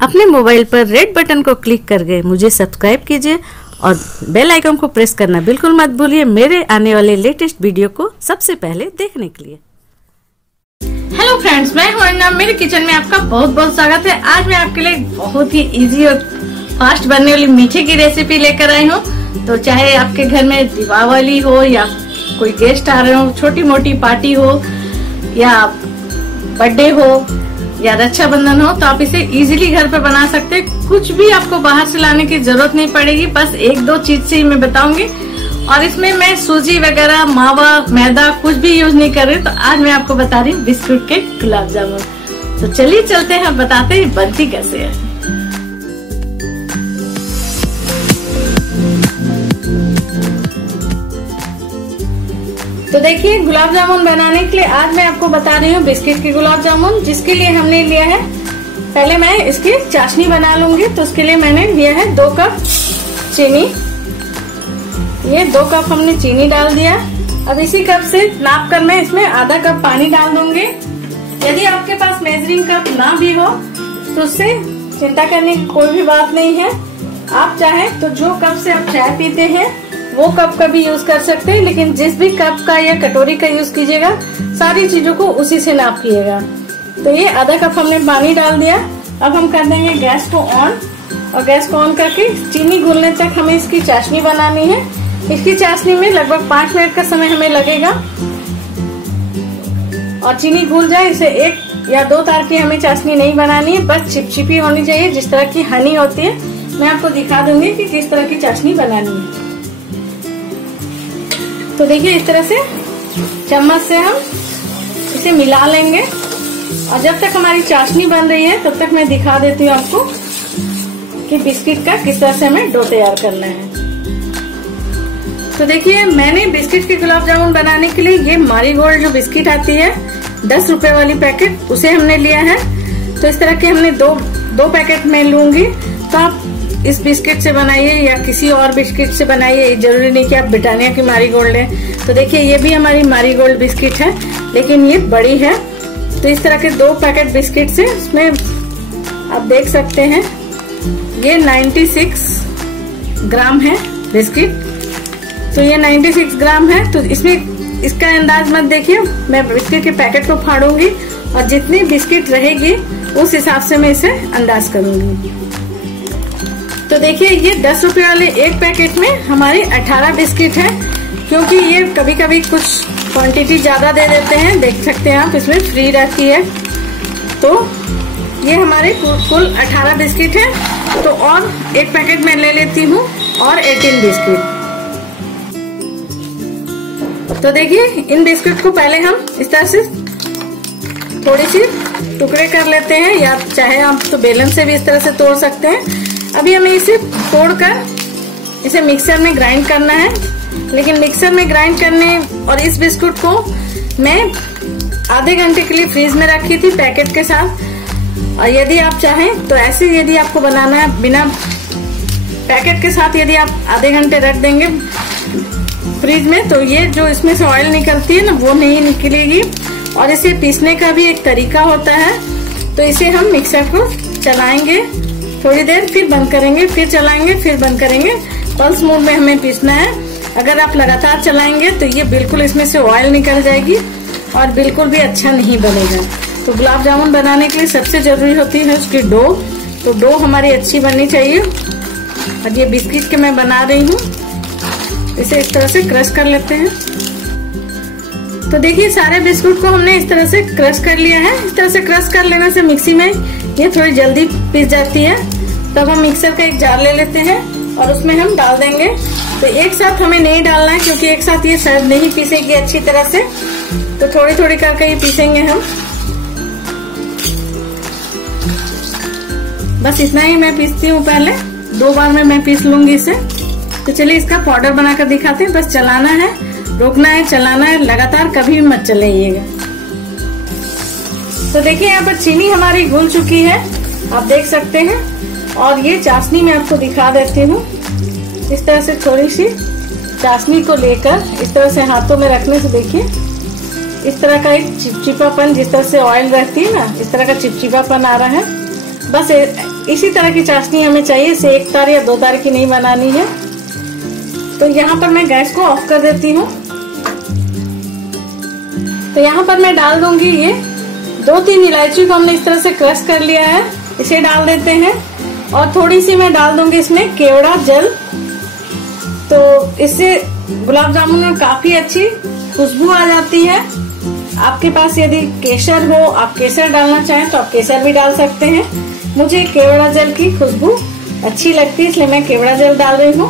अपने मोबाइल पर red button को क्लिक करके मुझे सब्सक्राइब कीजिए और बेल आइकन को प्रेस करना बिल्कुल मत भूलिए मेरे आने वाले लेटेस्ट वीडियो को सबसे पहले देखने के लिए। हेलो फ्रेंड्स, मैं हूं अन्ना। मेरे किचन में आपका बहुत बहुत स्वागत है। आज मैं आपके लिए बहुत ही इजी और फास्ट बनने वाली मीठे की रेसिपी लेकर आई हूं। तो चाहे आपके घर में दीपावली हो या कोई गेस्ट आ रहे हो, छोटी मोटी पार्टी हो या बर्थडे हो या रक्षाबंधन हो, तो आप इसे इजीली घर पे बना सकते हैं। कुछ भी आपको बाहर से लाने की जरूरत नहीं पड़ेगी, बस एक दो चीज से ही मैं बताऊंगी। और इसमें मैं सूजी वगैरह, मावा, मैदा कुछ भी यूज नहीं कर रही। तो आज मैं आपको बता रही हूँ बिस्कुट के गुलाब जामुन। तो चलिए चलते हैं, बताते हैं बनती कैसे है। तो देखिए, गुलाब जामुन बनाने के लिए आज मैं आपको बता रही हूँ बिस्किट के गुलाब जामुन, जिसके लिए हमने लिया है। पहले मैं इसकी चाशनी बना लूंगी। तो उसके लिए मैंने लिया है 2 कप चीनी। ये 2 कप हमने चीनी डाल दिया। अब इसी कप से नाप कर मैं इसमें आधा कप पानी डाल दूंगी। यदि आपके पास मेजरिंग कप ना भी हो तो उससे चिंता करने की कोई भी बात नहीं है। आप चाहे तो जो कप से आप चाय पीते हैं वो कप का भी यूज कर सकते हैं, लेकिन जिस भी कप का या कटोरी का यूज कीजिएगा सारी चीजों को उसी से नाप कीजिएगा। तो ये आधा कप हमने पानी डाल दिया। अब हम कर देंगे गैस को ऑन, और गैस को ऑन करके चीनी घुलने तक हमें इसकी चाशनी बनानी है। इसकी चाशनी में लगभग 5 मिनट का समय हमें लगेगा। और चीनी घुल जाए, इसे 1 या 2 तार की हमें चाशनी नहीं बनानी है, बस चिपचिपी होनी चाहिए, जिस तरह की हनी होती है। मैं आपको दिखा दूंगी कि किस तरह की चाशनी बनानी है। तो देखिए, इस तरह से चम्मच से हम इसे मिला लेंगे। और जब तक हमारी चाशनी बन रही है तब तक मैं दिखा देती हूँ आपको कि बिस्किट का किस तरह से हमें डो तैयार करना है। तो देखिए, मैंने बिस्किट के गुलाब जामुन बनाने के लिए ये मारीगोल्ड जो बिस्किट आती है 10 रुपए वाली पैकेट, उसे हमने लिया है। तो इस तरह के हमने दो पैकेट में लूंगी। तो आप इस बिस्किट से बनाइए या किसी और बिस्किट से बनाइए, जरूरी नहीं कि आप ब्रिटानिया की मारीगोल्ड लें। तो देखिए, ये भी हमारी मारीगोल्ड बिस्किट है, लेकिन ये बड़ी है। तो इस तरह के 2 पैकेट बिस्किट से इसमें आप देख सकते हैं ये 96 ग्राम है बिस्किट। तो ये 96 ग्राम है। तो इसमें इसका अंदाज मत देखिए, मैं बिस्किट के पैकेट को फाड़ूंगी और जितनी बिस्किट रहेगी उस हिसाब से मैं इसे अंदाज करूंगी। तो देखिए, ये 10 रुपए वाले एक पैकेट में हमारी 18 बिस्किट है, क्योंकि ये कभी कभी कुछ क्वांटिटी ज्यादा दे देते हैं। देख सकते हैं आप, इसमें फ्री रहती है। तो ये हमारे कुल 18 बिस्किट है। तो और एक पैकेट मैं ले लेती हूँ और 18 बिस्किट। तो देखिए, इन बिस्किट को पहले हम इस तरह से थोड़ी सी टुकड़े कर लेते हैं, या चाहे आप तो बेलन से भी इस तरह से तोड़ सकते हैं। अभी हमें इसे तोड़कर इसे मिक्सर में ग्राइंड करना है। लेकिन मिक्सर में ग्राइंड करने और इस बिस्कुट को मैं आधे घंटे के लिए फ्रीज में रखी थी पैकेट के साथ। और यदि आप चाहें तो ऐसे यदि आपको बनाना है बिना पैकेट के साथ, यदि आप आधे घंटे रख देंगे फ्रीज में, तो ये जो इसमें से ऑयल निकलती है ना, वो नहीं निकलेगी। और इसे पीसने का भी एक तरीका होता है। तो इसे हम मिक्सर को चलाएंगे थोड़ी देर, फिर बंद करेंगे, फिर चलाएंगे, फिर बंद करेंगे। पल्स मोड में हमें पीसना है। अगर आप लगातार चलाएंगे तो ये बिल्कुल इसमें से ऑयल निकल जाएगी और बिल्कुल भी अच्छा नहीं बनेगा। तो गुलाब जामुन बनाने के लिए सबसे जरूरी होती है उसकी डो। तो डो हमारी अच्छी बननी चाहिए। और ये बिस्किट के मैं बना रही हूँ, इसे इस तरह से क्रश कर लेते हैं। तो देखिए, सारे बिस्कुट को हमने इस तरह से क्रश कर लिया है। इस तरह से क्रश कर लेने से मिक्सी में ये थोड़ी जल्दी पीस जाती है। तब हम मिक्सर का एक जार ले लेते हैं और उसमें हम डाल देंगे। तो एक साथ हमें नहीं डालना है, क्योंकि एक साथ ये शायद नहीं पीसेगी अच्छी तरह से। तो थोड़ी थोड़ी करके ये पीसेंगे हम। बस इतना ही मैं पीसती हूँ, पहले 2 बार में मैं पीस लूंगी इसे। तो चलिए इसका पाउडर बनाकर दिखाते हैं। बस चलाना है, रोकना है, चलाना है, लगातार कभी मत चलाइएगा। तो देखिए, यहाँ पर चीनी हमारी घुल चुकी है, आप देख सकते हैं। और ये चाशनी मैं आपको दिखा देती हूँ। इस तरह से थोड़ी सी चाशनी को लेकर इस तरह से हाथों में रखने से देखिए इस तरह का एक चिपचिपापन, जिस तरह से ऑयल रहती है ना, इस तरह का चिपचिपापन आ रहा है। बस इसी तरह की चाशनी हमें चाहिए, इसे 1 तार या 2 तार की नहीं बनानी है। तो यहाँ पर मैं गैस को ऑफ कर देती हूँ। तो यहाँ पर मैं डाल दूंगी ये 2-3 इलायची को हमने इस तरह से क्रश कर लिया है, इसे डाल देते हैं। और थोड़ी सी मैं डाल दूंगी इसमें केवड़ा जल, तो इससे गुलाब जामुन में काफी अच्छी खुशबू आ जाती है। आपके पास यदि केसर हो, आप केसर डालना चाहें तो आप केसर भी डाल सकते हैं। मुझे केवड़ा जल की खुशबू अच्छी लगती है, इसलिए मैं केवड़ा जल डाल रही हूँ।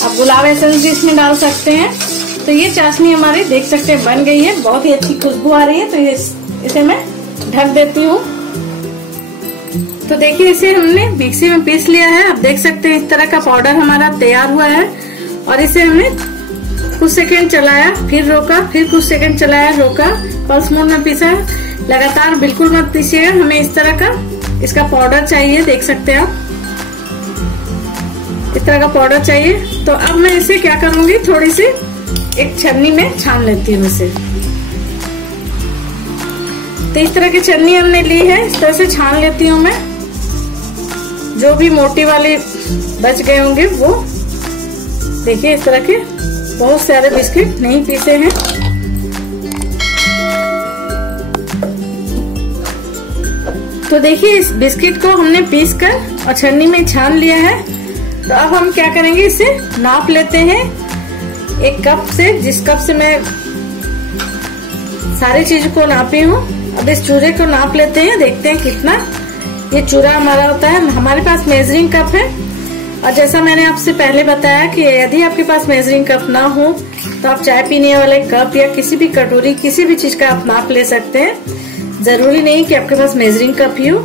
आप गुलाब एसेंस भी इसमें डाल सकते हैं। तो ये चाशनी हमारी देख सकते हैं बन गई है, बहुत ही अच्छी खुशबू आ रही है। तो इसे मैं ढक देती हूँ। तो देखिए इसे हमने मिक्सी में पीस लिया है। आप देख सकते हैं इस तरह का पाउडर हमारा तैयार हुआ है। और इसे हमने कुछ सेकंड चलाया, फिर रोका, फिर कुछ सेकंड चलाया, रोका, पल्स मोड में पीसा। लगातार बिल्कुल मत पीसिएगा, हमें इस तरह का इसका पाउडर चाहिए। देख सकते हैं आप, इस तरह का पाउडर चाहिए। तो अब मैं इसे क्या करूंगी, थोड़ी सी एक छन्नी में छान लेती हूँ इसे। तो इस तरह की छन्नी हमने ली है, इस तरह से छान लेती हूँ मैं। जो भी मोटी वाले बच गए होंगे वो देखिए, इस तरह के बहुत सारे बिस्किट नहीं पीसे हैं। तो देखिए इस बिस्किट को हमने पीस कर और छन्नी में छान लिया है। तो अब हम क्या करेंगे, इसे नाप लेते हैं 1 कप से, जिस कप से मैं सारी चीज को नापी हूँ। अब इस चूरे को नाप लेते हैं, देखते हैं कितना ये चूरा हमारा होता है। हमारे पास मेजरिंग कप है, और जैसा मैंने आपसे पहले बताया कि यदि आपके पास मेजरिंग कप ना हो तो आप चाय पीने वाले कप या किसी भी कटोरी, किसी भी चीज का आप नाप ले सकते हैं। जरूरी नहीं कि आपके पास मेजरिंग कप ही हो।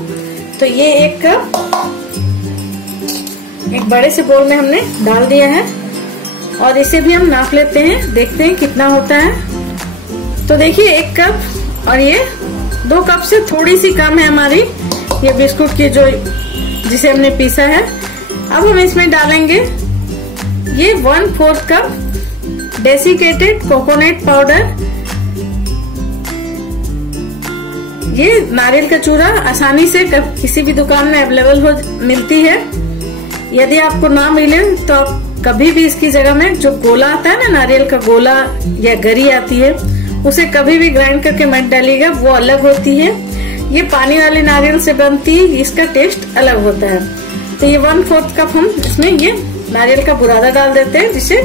तो ये 1 कप एक बड़े से बोल में हमने डाल दिया है, और इसे भी हम नाप लेते हैं, देखते हैं कितना होता है। तो देखिए 1 कप, और ये 2 कप से थोड़ी सी कम है हमारी ये बिस्कुट की, जो जिसे हमने पीसा है। अब हम इसमें डालेंगे ये 1/4 कप डेसिकेटेड कोकोनट पाउडर। ये नारियल का चूरा आसानी से किसी भी दुकान में अवेलेबल मिलती है। यदि आपको ना मिले तो आप कभी भी इसकी जगह में जो गोला आता है ना, नारियल का गोला या गरी आती है, उसे कभी भी ग्राइंड करके मत डालिएगा, वो अलग होती है। ये पानी वाले नारियल से बनती है, इसका टेस्ट अलग होता है। तो ये 1/4 कप हम इसमें ये नारियल का बुरादा डाल देते हैं, जिसे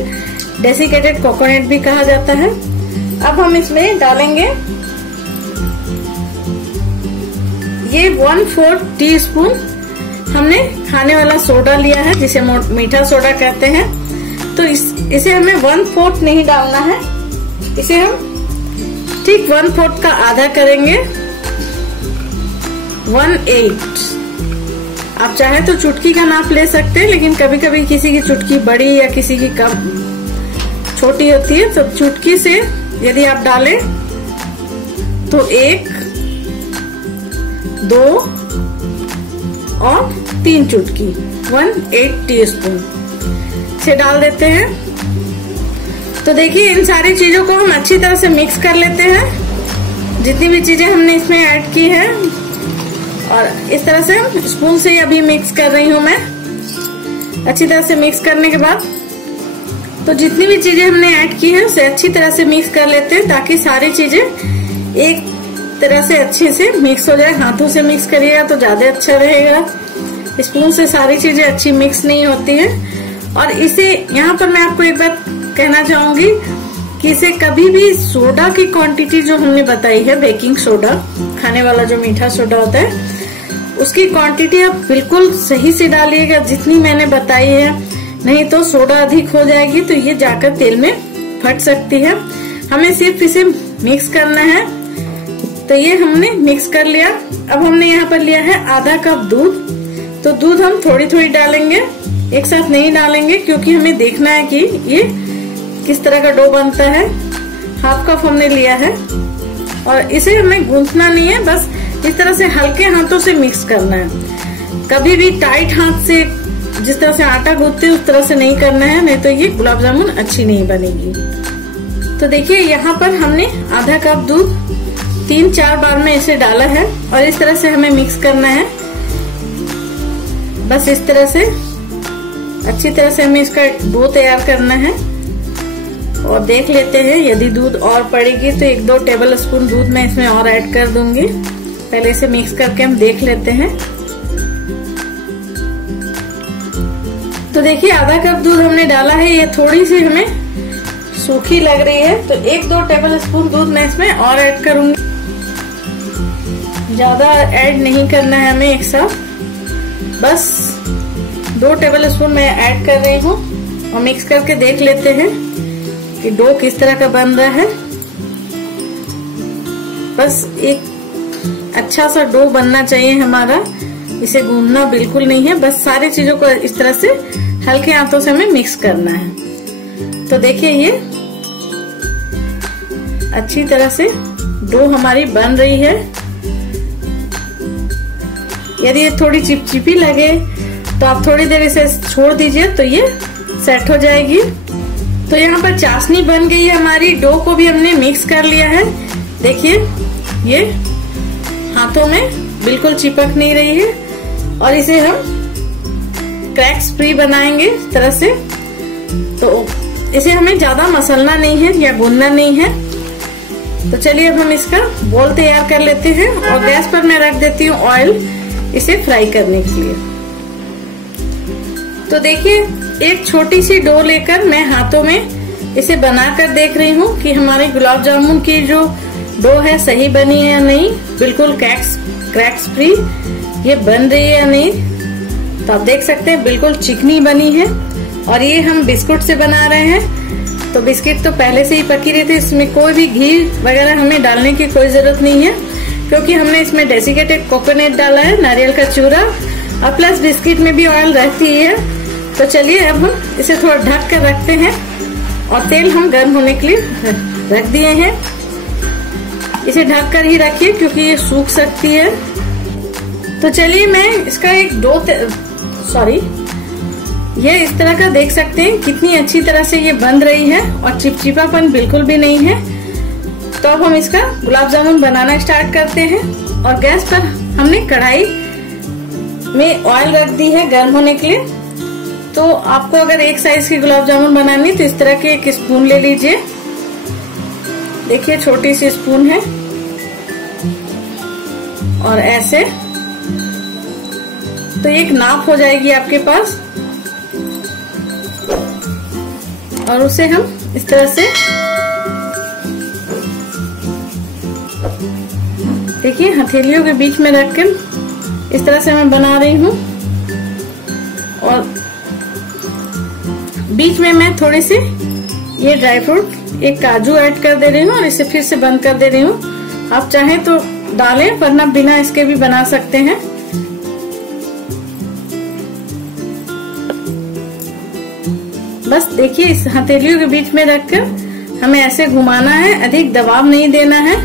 डेसिकेटेड कोकोनट भी कहा जाता है। अब हम इसमें डालेंगे ये 1/4 टीस्पून हमने खाने वाला सोडा लिया है, जिसे मीठा सोडा कहते हैं। तो इसे हमें 1/4 नहीं डालना है, इसे हम ठीक 1/4 का आधा करेंगे, 1/8। आप चाहे तो चुटकी का नाप ले सकते हैं, लेकिन कभी कभी किसी की चुटकी बड़ी या किसी की कम छोटी होती है, तो चुटकी से यदि आप डालें तो 1, 2 और 3 चुटकी 1/8 टीस्पून से डाल देते हैं। तो देखिए इन सारी चीजों को हम अच्छी तरह से मिक्स कर लेते हैं, जितनी भी चीजें हमने इसमें ऐड की है। और इस तरह से हम स्पून से ही अभी मिक्स कर रही हूँ मैं। अच्छी तरह से मिक्स करने के बाद तो जितनी भी चीजें हमने ऐड की है उसे अच्छी तरह से मिक्स कर लेते हैं, ताकि सारी चीजें एक तरह से अच्छे से मिक्स हो जाए। हाथों से मिक्स करिएगा तो ज्यादा अच्छा रहेगा, स्पून से सारी चीजें अच्छी मिक्स नहीं होती है। और इसे यहाँ पर मैं आपको एक बात कहना चाहूंगी कि इसे कभी भी सोडा की क्वांटिटी जो हमने बताई है, बेकिंग सोडा, खाने वाला जो मीठा सोडा होता है, उसकी क्वांटिटी आप बिल्कुल सही से डालिएगा जितनी मैंने बताई है। नहीं तो सोडा अधिक हो जाएगी तो ये जाकर तेल में फट सकती है। हमें सिर्फ इसे मिक्स करना है। तो ये हमने मिक्स कर लिया। अब हमने यहाँ पर लिया है आधा कप दूध। तो दूध हम थोड़ी थोड़ी डालेंगे, एक साथ नहीं डालेंगे, क्योंकि हमें देखना है कि ये किस तरह का डो बनता है। हाफ कप हमने लिया है और इसे हमें गूंथना नहीं है, बस इस तरह से हल्के हाथों से मिक्स करना है। कभी भी टाइट हाथ से जिस तरह से आटा गूंथते उस तरह से नहीं करना है, नहीं तो ये गुलाब जामुन अच्छी नहीं बनेगी। तो देखिए यहाँ पर हमने आधा कप दूध 3-4 बार में इसे डाला है और इस तरह से हमें मिक्स करना है। बस इस तरह से अच्छी तरह से हमें इसका डो तैयार करना है। और देख लेते हैं, यदि दूध और पड़ेगी तो 1-2 टेबल स्पून दूध मैं इसमें और ऐड कर दूंगी। पहले इसे मिक्स करके हम देख लेते हैं। तो देखिए आधा कप दूध हमने डाला है, ये थोड़ी सी हमें सूखी लग रही है, तो 1-2 टेबल स्पून दूध मैं इसमें और ऐड करूंगी। ज्यादा ऐड नहीं करना है हमें एक साथ, बस 2 टेबल स्पून मैं ऐड कर रही हूँ और मिक्स करके देख लेते हैं कि डो किस तरह का बन रहा है। बस एक अच्छा सा डो बनना चाहिए हमारा, इसे गूंदना बिल्कुल नहीं है, बस सारी चीजों को इस तरह से हल्के हाथों से हमें मिक्स करना है। तो देखिए ये अच्छी तरह से डो हमारी बन रही है। यदि ये थोड़ी चिपचिपी लगे तो आप थोड़ी देर इसे छोड़ दीजिए, तो ये सेट हो जाएगी। तो यहाँ पर चाशनी बन गई है हमारी, डो को भी हमने मिक्स कर लिया है। देखिए ये हाथों में बिल्कुल चिपक नहीं रही है और इसे हम क्रैक्स फ्री बनाएंगे इस तरह से। तो इसे हमें ज्यादा मसलना नहीं है या गूंदना नहीं है। तो चलिए अब हम इसका बॉल तैयार कर लेते हैं और गैस पर मैं रख देती हूँ ऑयल इसे फ्राई करने के लिए। तो देखिए एक छोटी सी डो लेकर मैं हाथों में इसे बनाकर देख रही हूँ कि हमारे गुलाब जामुन की जो डो है सही बनी है या नहीं, बिल्कुल क्रैक्स फ्री ये बन रही है या नहीं। तो आप देख सकते हैं बिल्कुल चिकनी बनी है। और ये हम बिस्कुट से बना रहे हैं, तो बिस्किट तो पहले से ही पकी रही थी, इसमें कोई भी घी वगैरह हमें डालने की कोई जरूरत नहीं है, क्योंकि हमने इसमें डेसिकेटेड कोकोनट डाला है, नारियल का चूरा, और प्लस बिस्किट में भी ऑयल रहती है। तो चलिए अब हम इसे थोड़ा ढक कर रखते हैं और तेल हम गर्म होने के लिए रख दिए हैं। इसे ढक कर ही रखिए क्योंकि ये सूख सकती है। तो चलिए मैं इसका एक ये इस तरह का देख सकते हैं कितनी अच्छी तरह से ये बन रही है और चिपचिपापन बिल्कुल भी नहीं है। तो अब हम इसका गुलाब जामुन बनाना स्टार्ट करते हैं। और गैस पर हमने कढ़ाई में ऑयल रख दी है गर्म होने के लिए। तो आपको अगर एक साइज की गुलाब जामुन बनानी तो इस तरह के एक स्पून ले लीजिए। देखिए छोटी सी स्पून है और ऐसे तो एक नाप हो जाएगी आपके पास, और उसे हम इस तरह से देखिए हथेलियों के बीच में रखकर इस तरह से मैं बना रही हूँ। और बीच में मैं थोड़ी सी ये ड्राई फ्रूट एक काजू ऐड कर दे रही हूँ और इसे फिर से बंद कर दे रही हूँ। आप चाहें तो डालें, वरना बिना इसके भी बना सकते हैं। बस देखिए इस हथेलियों के बीच में रखकर हमें ऐसे घुमाना है, अधिक दबाव नहीं देना है।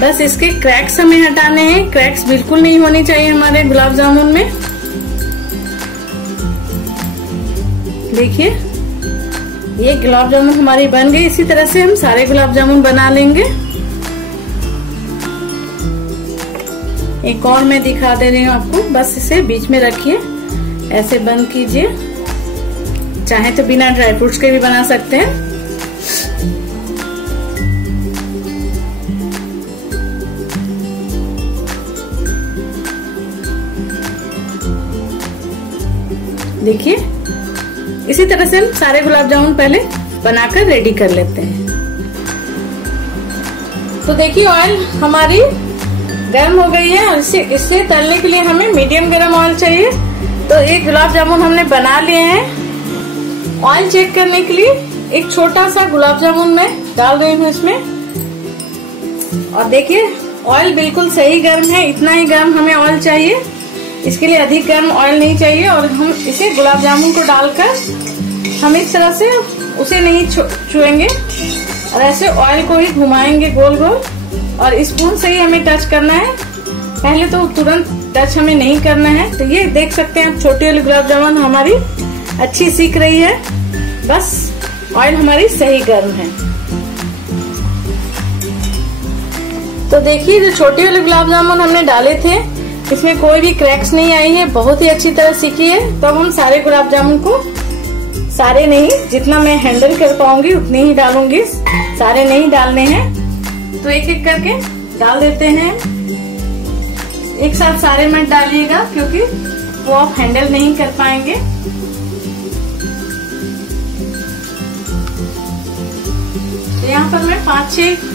बस इसके क्रैक्स हमें हटाने हैं, क्रैक्स बिल्कुल नहीं होनी चाहिए हमारे गुलाब जामुन में। देखिए ये गुलाब जामुन हमारी बन गई। इसी तरह से हम सारे गुलाब जामुन बना लेंगे। एक और मैं दिखा दे रही हूँ आपको, बस इसे बीच में रखिए, ऐसे बंद कीजिए। चाहे तो बिना ड्राई फ्रूट्स के भी बना सकते हैं। देखिए इसी तरह से हम सारे गुलाब जामुन पहले बनाकर रेडी कर लेते हैं। तो देखिए ऑयल हमारी गर्म हो गई है और इसे तलने के लिए हमें मीडियम गरम ऑयल चाहिए। तो एक गुलाब जामुन हमने बना लिए हैं। ऑयल चेक करने के लिए एक छोटा सा गुलाब जामुन मैं डाल रही हूँ इसमें। और देखिए ऑयल बिल्कुल सही गर्म है, इतना ही गर्म हमें ऑयल चाहिए, इसके लिए अधिक गर्म ऑयल नहीं चाहिए। और हम इसे गुलाब जामुन को डालकर हम इस तरह से उसे नहीं छुएंगे और ऐसे ऑयल को ही घुमाएंगे गोल गोल, और स्पून से ही हमें टच करना है। पहले तो तुरंत टच हमें नहीं करना है। तो ये देख सकते हैं छोटी वाली गुलाब जामुन हमारी अच्छी सीख रही है, बस ऑयल हमारी सही गर्म है। तो देखिए जो छोटी वाले गुलाब जामुन हमने डाले थे इसमें कोई भी क्रैक्स नहीं आई है, बहुत ही अच्छी तरह सीखी है। तो अब हम सारे गुलाब जामुन को, सारे नहीं, जितना मैं हैंडल कर पाऊंगी उतने ही डालूंगी, सारे नहीं डालने हैं। तो एक एक करके डाल देते हैं। एक साथ सारे मत डालिएगा क्योंकि वो आप हैंडल नहीं कर पाएंगे। तो यहाँ पर मैं 5-6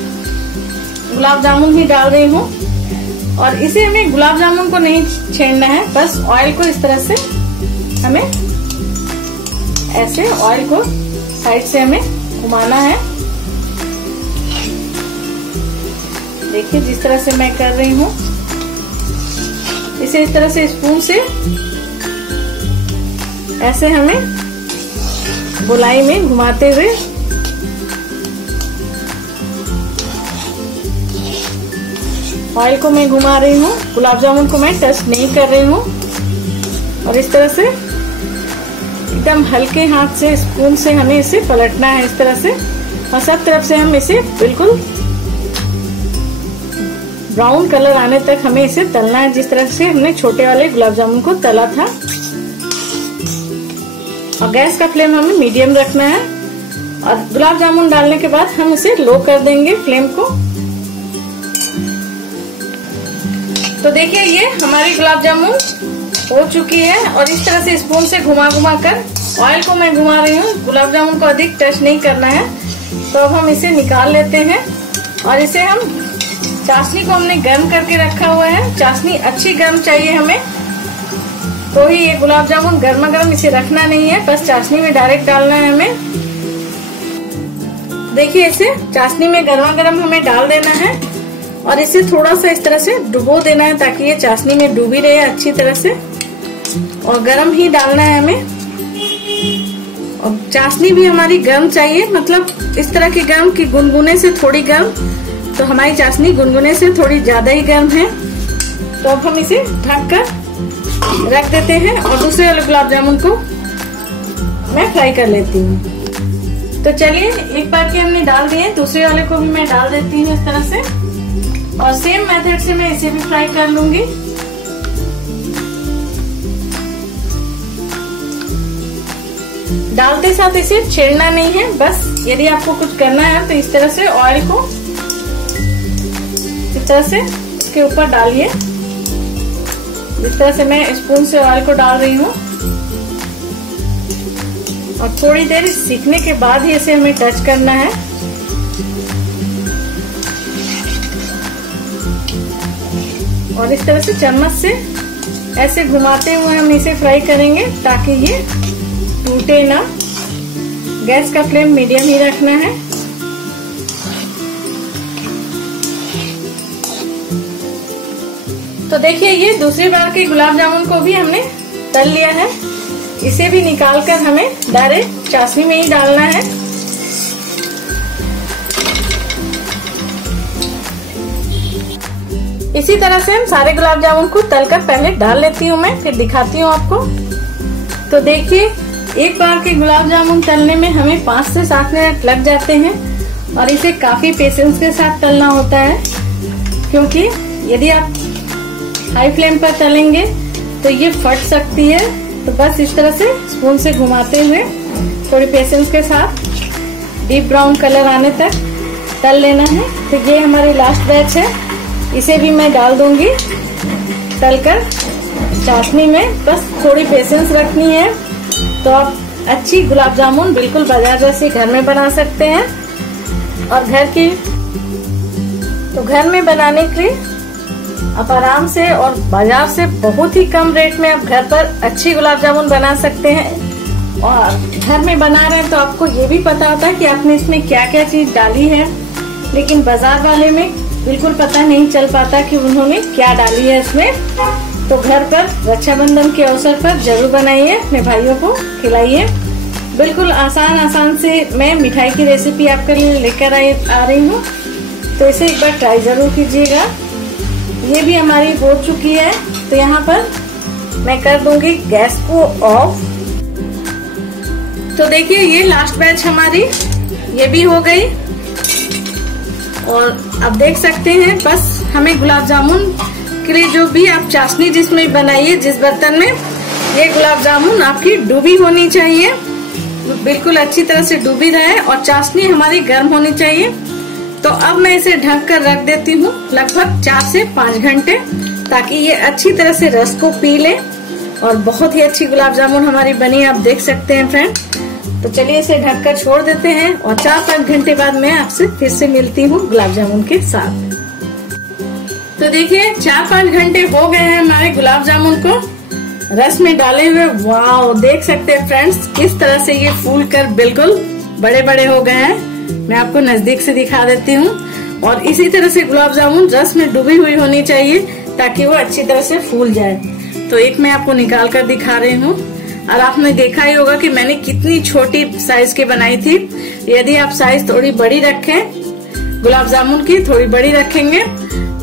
गुलाब जामुन ही डाल रही हूँ और इसे हमें गुलाब जामुन को नहीं छेड़ना है, बस ऑयल को इस तरह से हमें ऐसे ऑयल को साइड से हमें घुमाना है। देखिए जिस तरह से मैं कर रही हूँ, इसे इस तरह से स्पून से ऐसे हमें गोलाई में घुमाते हुए ऑयल को मैं घुमा रही हूँ। गुलाब जामुन को मैं टच नहीं कर रही हूँ और इस तरह से एकदम हल्के हाथ से स्पून से हमें इसे पलटना है इस तरह से, और सब तरफ से हम इसे बिल्कुल ब्राउन कलर आने तक हमें इसे तलना है, जिस तरह से हमने छोटे वाले गुलाब जामुन को तला था। और गैस का फ्लेम हमें मीडियम रखना है और गुलाब जामुन डालने के बाद हम इसे लो कर देंगे फ्लेम को। तो देखिए ये हमारी गुलाब जामुन हो चुकी है और इस तरह से स्पून से घुमा घुमा कर ऑयल को मैं घुमा रही हूँ। गुलाब जामुन को अधिक टच नहीं करना है। तो अब हम इसे निकाल लेते हैं और इसे हम, चाशनी को हमने गर्म करके रखा हुआ है, चाशनी अच्छी गर्म चाहिए हमें, तो ही ये गुलाब जामुन गर्मा गर्म इसे रखना नहीं है, बस चाशनी में डायरेक्ट डालना है हमें। देखिए इसे चाशनी में गर्मा गर्म हमें डाल देना है और इसे थोड़ा सा इस तरह से डुबो देना है ताकि ये चाशनी में डूबी रहे अच्छी तरह से, और गर्म ही डालना है हमें। और चाशनी भी हमारी गर्म चाहिए, मतलब इस तरह की गर्म कि गुनगुने से थोड़ी गर्म, तो हमारी चाशनी गुनगुने से थोड़ी ज्यादा ही गर्म है। तो अब हम इसे ढक कर रख देते हैं और दूसरे वाले गुलाब जामुन को मैं फ्राई कर लेती हूँ। तो चलिए एक बार के हमने डाल दिए, दूसरे वाले को भी मैं डाल देती हूँ इस तरह से, और सेम मेथड से मैं इसे भी फ्राई कर लूंगी। डालते साथ इसे छेड़ना नहीं है, बस यदि आपको कुछ करना है तो इस तरह से ऑयल को इस तरह से इसके ऊपर डालिए। इस तरह से मैं स्पून से ऑयल को डाल रही हूँ और थोड़ी देर सीखने के बाद ही इसे हमें टच करना है। और इस तरह से चम्मच से ऐसे घुमाते हुए हम इसे फ्राई करेंगे ताकि ये टूटे ना। गैस का फ्लेम मीडियम ही रखना है। तो देखिए ये दूसरी बार के गुलाब जामुन को भी हमने तल लिया है। इसे भी निकाल कर हमें डायरेक्ट चाशनी में ही डालना है। इसी तरह से हम सारे गुलाब जामुन को तलकर पहले डाल लेती हूँ मैं, फिर दिखाती हूँ आपको। तो देखिए एक बार के गुलाब जामुन तलने में हमें 5 से 7 मिनट लग जाते हैं और इसे काफी पेशेंस के साथ तलना होता है, क्योंकि यदि आप हाई फ्लेम पर तलेंगे तो ये फट सकती है। तो बस इस तरह से स्पून से घुमाते हुए थोड़ी पेशेंस के साथ डीप ब्राउन कलर आने तक तल लेना है। तो ये हमारी लास्ट बैच है, इसे भी मैं डाल दूंगी तलकर चाशनी में। बस थोड़ी पेशेंस रखनी है तो आप अच्छी गुलाब जामुन बिल्कुल बाजार जैसे घर में बना सकते हैं। और घर में बनाने के लिए आप आराम से और बाजार से बहुत ही कम रेट में आप घर पर अच्छी गुलाब जामुन बना सकते हैं। और घर में बना रहे हैं तो आपको ये भी पता होता है कि आपने इसमें क्या क्या चीज डाली है, लेकिन बाजार वाले में बिल्कुल पता नहीं चल पाता कि उन्होंने क्या डाली है इसमें। तो घर पर रक्षाबंधन के अवसर पर जरूर बनाइए, अपने भाइयों को खिलाइए। बिल्कुल आसान से मैं मिठाई की रेसिपी आपके लिए लेकर आ रही हूँ, तो इसे एक बार ट्राई जरूर कीजिएगा। ये भी हमारी हो चुकी है, तो यहाँ पर मैं कर दूंगी गैस को ऑफ। तो देखिए ये लास्ट बैच हमारी ये भी हो गई। और आप देख सकते हैं बस हमें गुलाब जामुन के लिए जो भी आप चाशनी जिसमें बनाइए, जिस बर्तन में, ये गुलाब जामुन आपकी डूबी होनी चाहिए, बिल्कुल अच्छी तरह से डूबी रहे और चाशनी हमारी गर्म होनी चाहिए। तो अब मैं इसे ढक कर रख देती हूँ लगभग 4 से 5 घंटे, ताकि ये अच्छी तरह से रस को पी ले और बहुत ही अच्छी गुलाब जामुन हमारी बनी, आप देख सकते हैं फ्रेंड। तो चलिए इसे ढककर छोड़ देते हैं और 4-5 घंटे बाद मैं आपसे फिर से मिलती हूँ गुलाब जामुन के साथ। तो देखिए 4-5 घंटे हो गए हैं हमारे गुलाब जामुन को रस में डाले हुए। वाह, देख सकते हैं फ्रेंड्स किस तरह से ये फूल कर बिल्कुल बड़े बड़े हो गए हैं। मैं आपको नजदीक से दिखा देती हूँ। और इसी तरह से गुलाब जामुन रस में डूबी हुई होनी चाहिए ताकि वो अच्छी तरह से फूल जाए। तो एक मैं आपको निकाल कर दिखा रही हूँ। और आपने देखा ही होगा कि मैंने कितनी छोटी साइज की बनाई थी। यदि आप साइज थोड़ी बड़ी रखें, गुलाब जामुन की थोड़ी बड़ी रखेंगे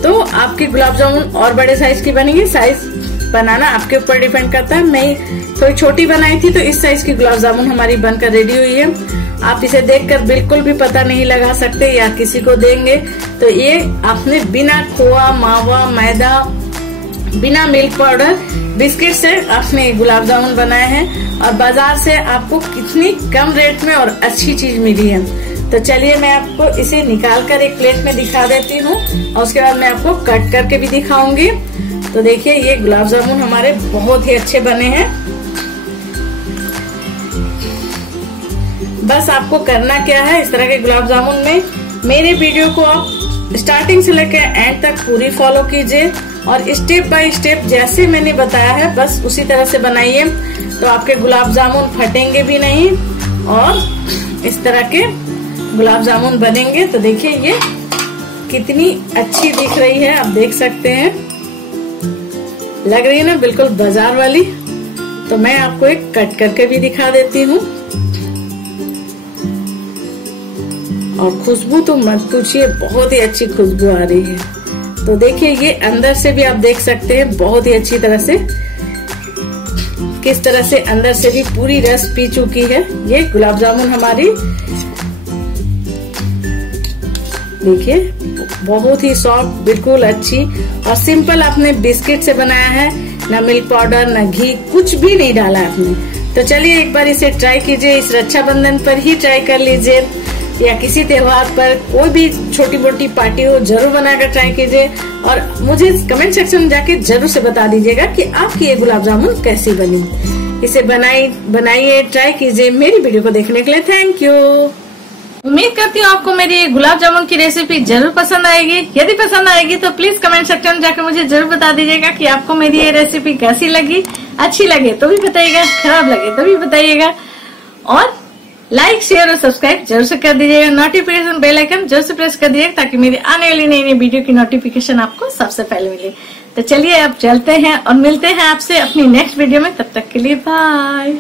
तो आपकी गुलाब जामुन और बड़े साइज की बनेगी। साइज बनाना आपके ऊपर डिपेंड करता है। मैं थोड़ी छोटी बनाई थी तो इस साइज की गुलाब जामुन हमारी बनकर रेडी हुई है। आप इसे देखकर बिल्कुल भी पता नहीं लगा सकते, या किसी को देंगे तो ये आपने बिना खोआ, मावा, मैदा, बिना मिल्क पाउडर, बिस्किट से आपने गुलाब जामुन बनाए हैं। और बाजार से आपको कितनी कम रेट में और अच्छी चीज मिली है। तो चलिए मैं आपको इसे निकाल कर एक प्लेट में दिखा देती हूँ और उसके बाद मैं आपको कट करके भी दिखाऊंगी। तो देखिए ये गुलाब जामुन हमारे बहुत ही अच्छे बने हैं। बस आपको करना क्या है, इस तरह के गुलाब जामुन में मेरे वीडियो को आप स्टार्टिंग से लेकर एंड तक पूरी फॉलो कीजिए और स्टेप बाय स्टेप जैसे मैंने बताया है बस उसी तरह से बनाइए। तो आपके गुलाब जामुन फटेंगे भी नहीं और इस तरह के गुलाब जामुन बनेंगे। तो देखिए ये कितनी अच्छी दिख रही है, आप देख सकते हैं, लग रही है ना बिल्कुल बाजार वाली। तो मैं आपको एक कट करके भी दिखा देती हूँ। और खुशबू तो मत पूछिए, बहुत ही अच्छी खुशबू आ रही है। तो देखिए ये अंदर से भी आप देख सकते हैं बहुत ही अच्छी तरह से, किस तरह से अंदर से भी पूरी रस पी चुकी है ये गुलाब जामुन हमारी। देखिए बहुत ही सॉफ्ट, बिल्कुल अच्छी और सिंपल आपने बिस्किट से बनाया है, ना मिल्क पाउडर ना घी, कुछ भी नहीं डाला आपने। तो चलिए एक बार इसे ट्राई कीजिए, इस रक्षाबंधन पर ही ट्राई कर लीजिए या किसी त्योहार पर, कोई भी छोटी मोटी पार्टी हो जरूर बनाकर ट्राई कीजिए। और मुझे कमेंट सेक्शन में जाके जरूर से बता दीजिएगा कि आपकी ये गुलाब जामुन कैसी बनी। इसे बनाइए, ट्राई कीजिए। मेरी वीडियो को देखने के लिए थैंक यू। उम्मीद करती हूँ आपको मेरी ये गुलाब जामुन की रेसिपी जरूर पसंद आएगी। यदि पसंद आएगी तो प्लीज कमेंट सेक्शन में जाकर मुझे जरूर बता दीजिएगा कि आपको मेरी ये रेसिपी कैसी लगी। अच्छी लगे तो भी बताइएगा, खराब लगे तो भी बताइएगा। और लाइक, शेयर और सब्सक्राइब जरूर से कर दीजिएगा। नोटिफिकेशन बेल आइकन जरूर से प्रेस कर दीजिएगा ताकि मेरी आने वाली नई नई वीडियो की नोटिफिकेशन आपको सबसे पहले मिले। तो चलिए अब चलते हैं और मिलते हैं आपसे अपनी नेक्स्ट वीडियो में। तब तक के लिए बाय।